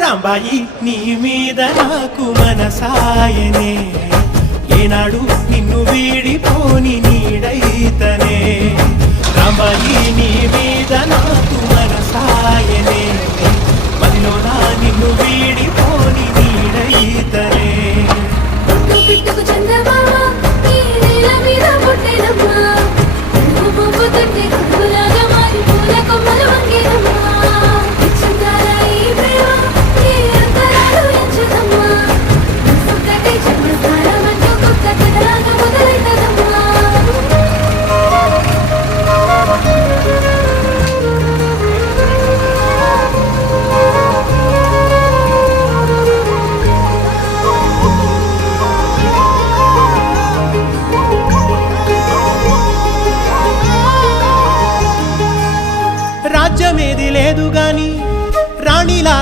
రాంబాయి నీ మీద నాకు మనసాయనే ఏనాడు నిన్ను వీడిపోని నీడైతనే రాంబాయి నీ మీద నాకు మనసాయనే మదిలోనా నిన్ను వీడిపోని నీడైతనే పిట్టుకు చందమామ ఈ నేల మీద పుట్టెనమ్మా నువ్వు పువ్వుతుంటే కడుపులాగా మారి పూల కొమ్మలు వంగేనమ్మా ఇచ్చిందాల ఈ ప్రేమ ఈ అంతరాలు ఎంచుదమ్మా ఒక్కటే జన్మస్థానం అంటూ కొత్త కథలాగా మొదలైతదమ్మా రాజ్యమేది లేదు గాని రాణిలాగా